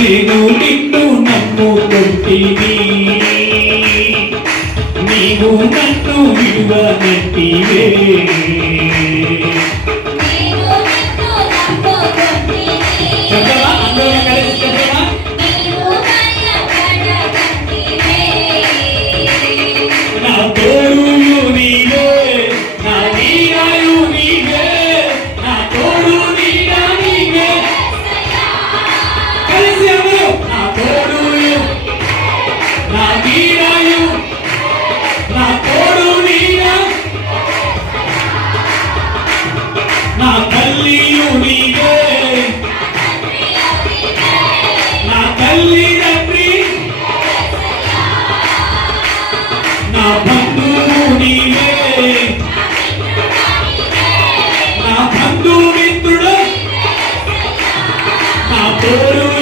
నేను నిన్ను నమ్ముకుంటిని, నీవు నన్ను విడువనంటివే. నా తల్లియు నీవే, నా తల్లి తండ్రి, నా బంధువు నీవే, నా బంధుమిత్రుడు, నా తోడు